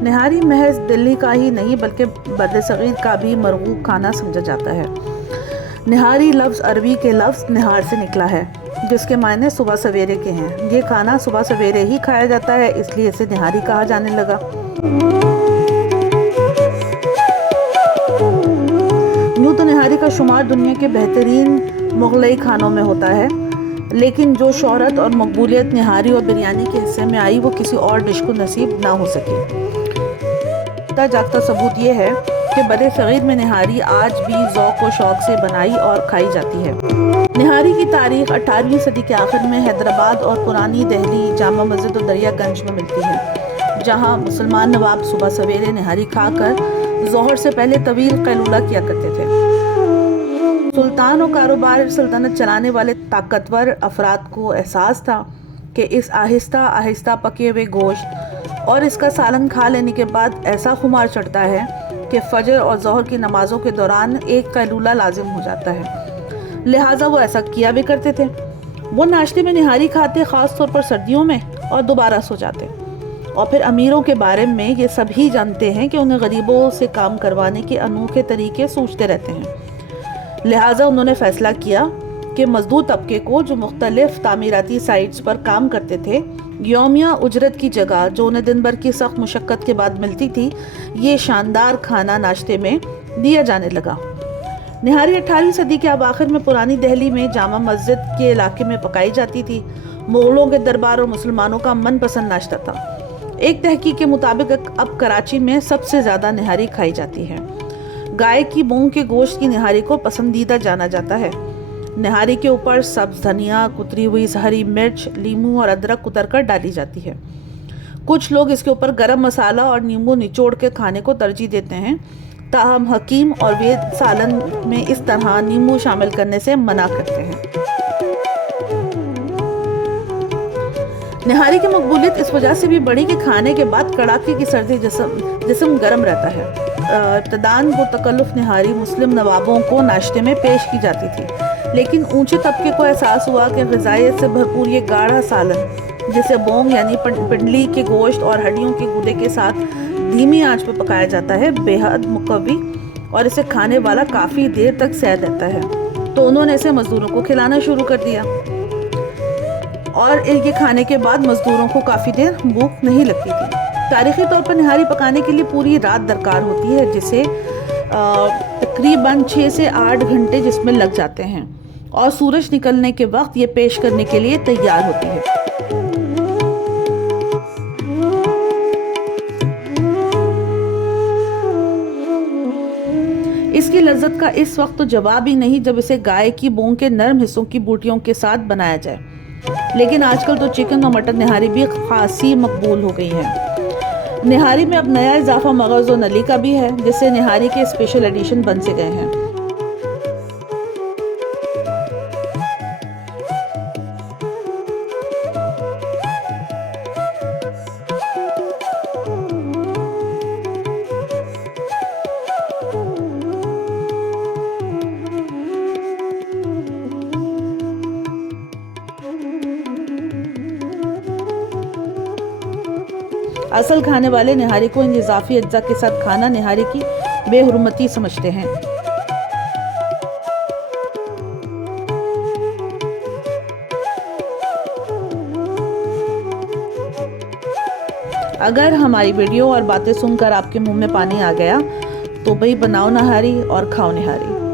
निहारी महज दिल्ली का ही नहीं बल्कि बर्र-ए-सग़ीर का भी मरगूब खाना समझा जाता है। निहारी लफ्ज़ अरबी के लफ्ज़ निहार से निकला है, जिसके मायने सुबह सवेरे के हैं। ये खाना सुबह सवेरे ही खाया जाता है, इसलिए इसे निहारी कहा जाने लगा। यूँ तो निहारी का शुमार दुनिया के बेहतरीन मुग़लई खानों में होता है, लेकिन जो शोहरत और मकबूलियत निहारी और बिरयानी के हिस्से में आई वो किसी और डिश को नसीब ना हो सकी। जागता सबूत ये है कि बर्र-ए-सग़ीर में निहारी आज भी ज़ौक़ व शौक़ से बनाई और खाई जाती है। निहारी की तारीख़ 18वीं सदी के आखिर में हैदराबाद और पुरानी दिल्ली जामा मस्जिद और दरियागंज में मिलती है, जहाँ मुसलमान नवाब सुबह सवेरे निहारी खाकर ज़ोहर से पहले तवील क़ैलूला किया करते थे। सुल्तान और कारोबार सल्तनत चलाने वाले ताकतवर अफराद को एहसास था कि इस आहिस्ता आहिस्ता पके हुए गोश्त और इसका सालन खा लेने के बाद ऐसा खुमार चढ़ता है कि फजर और ज़ोहर की नमाज़ों के दौरान एक क़ैलूला लाजिम हो जाता है। लिहाजा वो ऐसा किया भी करते थे। वो नाश्ते में निहारी खाते, ख़ास तौर पर सर्दियों में, और दोबारा सो जाते। और फिर अमीरों के बारे में ये सभी जानते हैं कि उन्हें गरीबों से काम करवाने के अनोखे तरीके सूझते रहते हैं। लिहाजा उन्होंने फ़ैसला किया कि मज़दूर तबके को, जो मुख्तलिफ़ तामीराती साइट्स पर काम करते थे, यौमिया उजरत की जगह जो उन्हें दिन भर की सख्त मुशक्क़त के बाद मिलती थी, ये शानदार खाना नाश्ते में दिया जाने लगा। निहारी 18वीं सदी के अवाख़िर में पुरानी दिल्ली में जामा मस्जिद के इलाके में पकाई जाती थी। मुग़लों के दरबार और मुसलमानों का मनपसंद नाश्ता था। एक तहकीक के मुताबिक अब कराची में सबसे ज़्यादा निहारी खाई जाती है। गाय की बौं के गोश्त की निहारी को पसंदीदा जाना जाता है। निहारी के ऊपर सब्ज़ धनिया, कुतरी हुई हरी मिर्च, नींबू और अदरक कुतरकर डाली जाती है। कुछ लोग इसके ऊपर गरम मसाला और नींबू निचोड़ के खाने को तरजीह देते हैं, ताहम हकीम और वेद सालन में इस तरह नींबू शामिल करने से मना करते हैं। निहारी की मकबूलियत इस वजह से भी बढ़ी कि खाने के बाद कड़ाके की सर्दी जिस्म गर्म रहता है। इब्तिदान वो तकल्लुफ़ निहारी मुस्लिम नवाबों को नाश्ते में पेश की जाती थी, लेकिन ऊंचे तबके को एहसास हुआ कि ग़िज़ाइयत से भरपूर ये गाढ़ा सालन, जिसे बोंग यानी पिंडली के गोश्त और हड्डियों के गूदे के साथ धीमी आंच पर पकाया जाता है, बेहद मुक़व्वी और इसे खाने वाला काफ़ी देर तक सेहत रहता है। तो उन्होंने इसे मज़दूरों को खिलाना शुरू कर दिया और ये खाने के बाद मज़दूरों को काफ़ी देर भूख नहीं लगती थी। तारीख़ी तौर पर निहारी पकाने के लिए पूरी रात दरकार होती है, जिसे तकरीबन 6 से 8 घंटे जिसमें लग जाते हैं, और सूरज निकलने के वक्त ये पेश करने के लिए तैयार होती है। इसकी लज्जत का इस वक्त तो जवाब ही नहीं जब इसे गाय की बौं के नरम हिस्सों की बूटियों के साथ बनाया जाए, लेकिन आजकल तो चिकन और मटन निहारी भी खासी मकबूल हो गई है। निहारी में अब नया इजाफा मगज़ और नली का भी है, जिससे निहारी के स्पेशल एडिशन बन से गए हैं। असल खाने वाले निहारी को इन इजाफी अज्जा के साथ खाना निहारी की बेहुरमती समझते हैं। अगर हमारी वीडियो और बातें सुनकर आपके मुंह में पानी आ गया तो भाई बनाओ निहारी और खाओ निहारी।